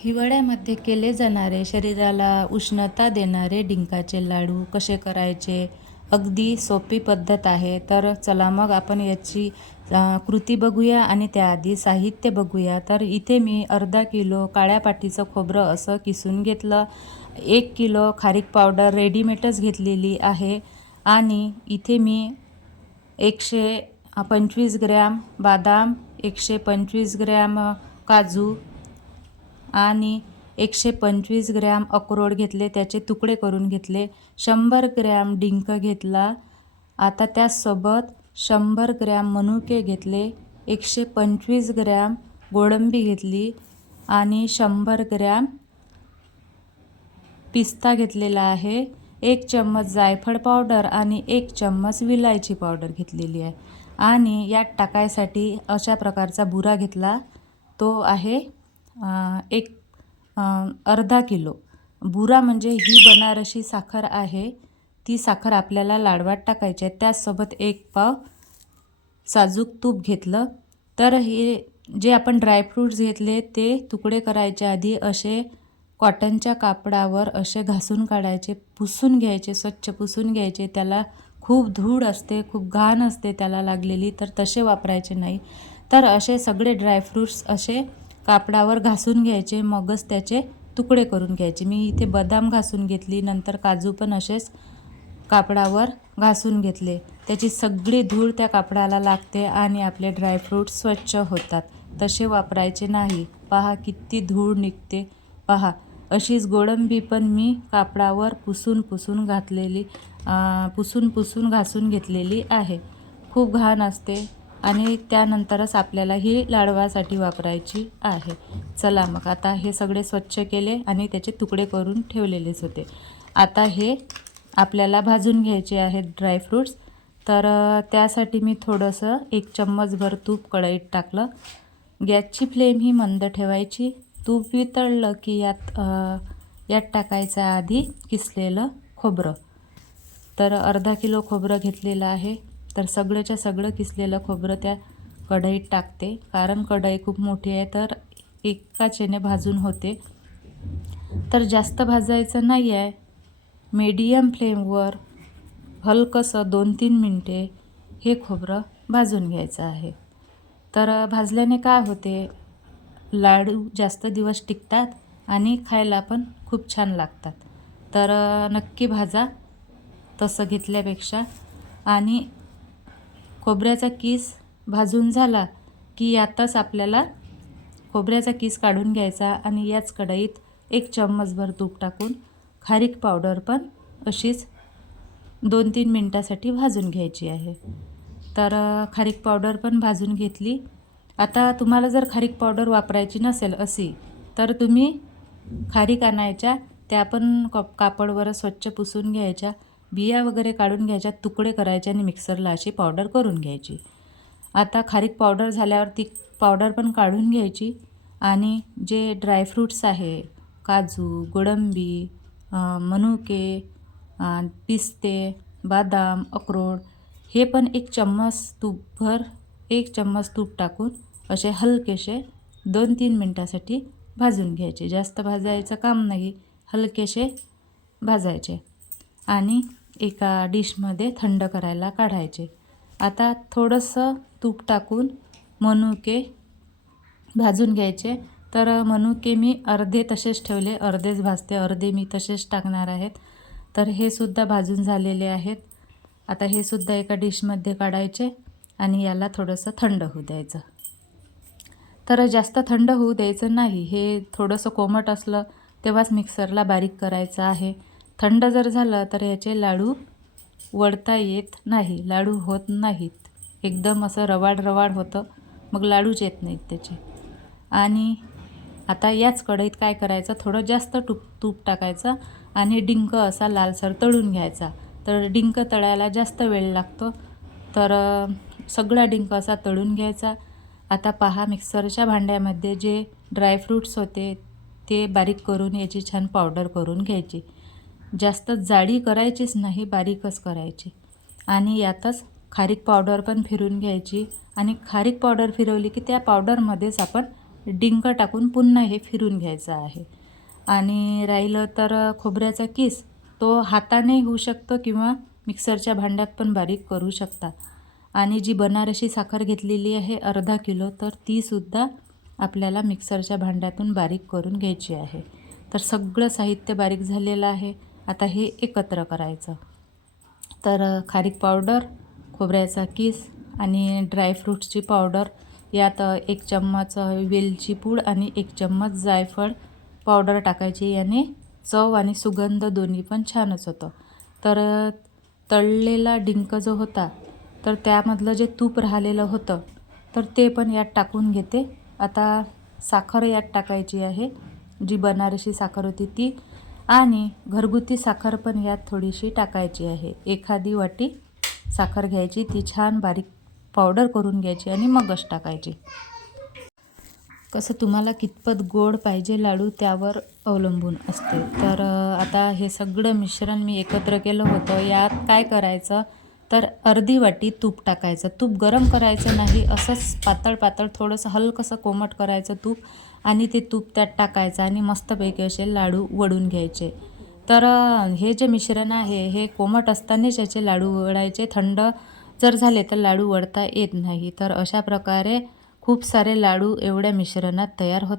हिवाळ्यामध्ये केले जाणारे शरीराला उष्णता देणारे डिंकाचे लाडू कसे करायचे? अगदी सोपी पद्धत आहे. तर चला मग आपण याची कृती बघूया आणि त्याआधी साहित्य बघूया. तर इथे मी अर्धा किलो काळ्या पाटीचं खोबरं असं किसून घेतलं. 1 किलो खारीक पावडर रेडीमेडच घेतलेली आहे आणि इथे मी 125 ग्रॅम बदाम, 125 ग्रॅम काजू आणि 125 ग्रॅम अक्रोड घेतले, त्याचे तुकडे करून घेतले. 100 ग्रॅम डिंक घेतला. आता त्याचसोबत 100 ग्रॅम मनुके घेतले. 125 ग्रॅम गोडंबी घेतली आणि 100 ग्रॅम पिस्ता घेतलेला आहे. 1 चम्मच जायफळ पावडर आणि 1 चम्मच विलायची पावडर घेतलेली आहे. आणि यात टाकायसाठी अशा प्रकारचा बुरा घेतला. तो आहे अर्धा किलो. बुरा म्हणजे ही बनारसी साखर आहे. ती साखर आपल्याला लाडवात टाकायची आहे. त्याचसोबत 1 पाव साजूक तूप घेतलं. तर हे जे आपण ड्रायफ्रूट्स घेतले ते तुकडे करायच्या आधी असे कॉटनच्या कापडावर असे घासून काढायचे, पुसून घ्यायचे, स्वच्छ पुसून घ्यायचे. त्याला खूप धूळ असते, खूप घाण असते त्याला लागलेली, तर तसे वापरायचे नाही. तर असे सगळे ड्रायफ्रूट्स असे कापडावर घासून घ्यायचे, मगच त्याचे तुकडे करून घ्यायचे. मी इथे बदाम घासून घेतली, नंतर काजू पण असेच कापडावर घासून घेतले. त्याची सगळी धूळ त्या कापडाला लागते आणि आपले ड्रायफ्रूट्स स्वच्छ होतात. तसे वापरायचे नाही. पहा किती धूळ निघते. पहा अशीच गोडंबी पण मी कापडावर पुसून घासून घेतलेली आहे. खूप घाण असते आणि त्यानंतरच आपल्याला ही लाडवासाठी वापरायची आहे. चला मग आता हे सगळे स्वच्छ केले आणि त्याचे तुकडे करून ठेवलेलेच होते. आता हे आपल्याला भाजून घ्यायचे आहेत ड्रायफ्रूट्स. तर त्यासाठी मी थोडंसं 1 चम्मचभर तूप कढईत टाकलं. गॅसची फ्लेम ही मंद ठेवायची. तूप वितळलं की यात टाकायचं आधी किसलेलं खोबरं. तर अर्धा किलो खोबरं घेतलेलं आहे. तर सगळंच्या सगळं किसलेलं खोबरं त्या कढईत टाकते, कारण कढई खूप मोठी आहे तर एकाचेने भाजून होते. तर जास्त भाजायचं नाही आहे. मीडियम फ्लेमवर हलकंसं 2-3 मिनटे हे खोबरं भाजून घ्यायचं आहे. तर भाजल्याने काय होते, लाडू जास्त दिवस टिकतात आणि खायला पण खूप छान लागतात. तर नक्की भाजा तसं घेतल्यापेक्षा. आणि खोबऱ्याचा किस भाजून झाला की यातच आपल्याला खोबऱ्याचा किस काढून घ्यायचा आणि याच कढईत 1 चम्मचभर तूप टाकून खारीक पावडर पण अशीच 2-3 मिनटासाठी भाजून घ्यायची आहे. तर खारीक पावडर पण भाजून घेतली. आता तुम्हाला जर खारीक पावडर वापरायची नसेल अशी, तर तुम्ही खारीक आणायच्या, त्या पण कापडवर स्वच्छ पुसून घ्यायच्या, बिया वगैरे काढून घ्यायच्या, तुकडे करायचे आणि मिक्सरला अशी पावडर करून घ्यायची. आता खारीक पावडर झाल्यावर ती पावडर पण काढून घ्यायची आणि जे ड्रायफ्रूट्स आहे, काजू, गोडंबी, मनुके, पिस्ते, बदाम, अक्रोड, हे पण 1 चम्मच तूप टाकून असे हलकेसे 2-3 मिनटासाठी भाजून घ्यायचे. जास्त भाजायचं काम नाही, हलकेसे भाजायचे आणि एका डिशमध्ये थंड करायला काढायचे. आता थोडंसं तूप टाकून मनुके भाजून घ्यायचे. तर मनुके मी अर्धे तसेच ठेवले, अर्धेच भाजते, अर्धे मी तसेच टाकणार आहेत. तर हे सुद्धा भाजून झालेले आहेत. आता हे सुद्धा एका डिशमध्ये काढायचे आणि याला थोडंसं थंड होऊ द्यायचं. तर जास्त थंड होऊ द्यायचं नाही. हे थोडंसं कोमट असलं तेव्हाच मिक्सरला बारीक करायचं आहे. थंड जर झालं तर याचे लाडू वळता येत नाही, लाडू होत नाहीत. एकदम असं रवाड होतं, मग लाडूच येत नाहीत त्याचे. आणि आता याच कढईत काय करायचं, थोडं जास्त तूप टाकायचं आणि डिंक असा लालसर तळून घ्यायचा. तर डिंक तळायला जास्त वेळ लागतो. तर सगळा डिंक असा तळून घ्यायचा. आता पहा मिक्सरच्या भांड्यामध्ये जे ड्रायफ्रूट्स होते ते बारीक करून याची छान पावडर करून घ्यायची. जास्त जाडी करायचीच नाही, बारीकच करायची. आणि यातच खारीक पावडर पण फिरवून घ्यायची आणि खारीक पावडर फिरवली की त्या पावडरमध्येच आपण डिंक टाकून पुन्हा हे फिरून घ्यायचं आहे. आणि राहिलं तर खोबऱ्याचा किस, तो हाताने होऊ शकतो किंवा मिक्सरच्या भांड्यात पण बारीक करू शकता. आणि जी बनारसी साखर घेतलेली आहे अर्धा किलो, तर तीसुद्धा आपल्याला मिक्सरच्या भांड्यातून बारीक करून घ्यायची आहे. तर सगळं साहित्य बारीक झालेलं आहे. आता हे एकत्र करायचं. तर खारीक पावडर, खोबऱ्याचा किस आणि ड्रायफ्रूट्सची पावडर, यात 1 चम्मच वेलची पूड आणि 1 चम्मच जायफळ पावडर टाकायची. याने चव आणि सुगंध दोन्ही पण छानच होतं. तर तळलेला डिंक जो होता, तर त्यामधलं जे तूप राहिलेलं होतं, तर ते पण यात टाकून घेते. आता साखर यात टाकायची आहे, जी बनारसी साखर होती ती. आणि घरगुती साखर पण यात थोडीशी टाकायची आहे. एखादी वाटी साखर घ्यायची, ती छान बारीक पावडर करून घ्यायची आणि मगच टाकायची. कसं तुम्हाला कितपत गोड पाहिजे लाडू त्यावर अवलंबून असते. तर आता हे सगळं मिश्रण मी एकत्र केलं होतं. यात काय करायचं, तर अर्धी वाटी तूप टाकायचं. तूप गरम करायचं नाही, असंच पातळ पातळ थोडंसं हलकंसं कोमट करायचं तूप आणि ते तूप त्यात टाकायचं आणि मस्तपैकी असे लाडू वळून घ्यायचे. तर हे जे मिश्रण आहे हे कोमट असतानाच याचे लाडू वळायचे. थंड जर झाले तर लाडू वळता येत नाही. तर अशा प्रकारे खूप सारे लाडू एवढ्या मिश्रणात तयार होतात.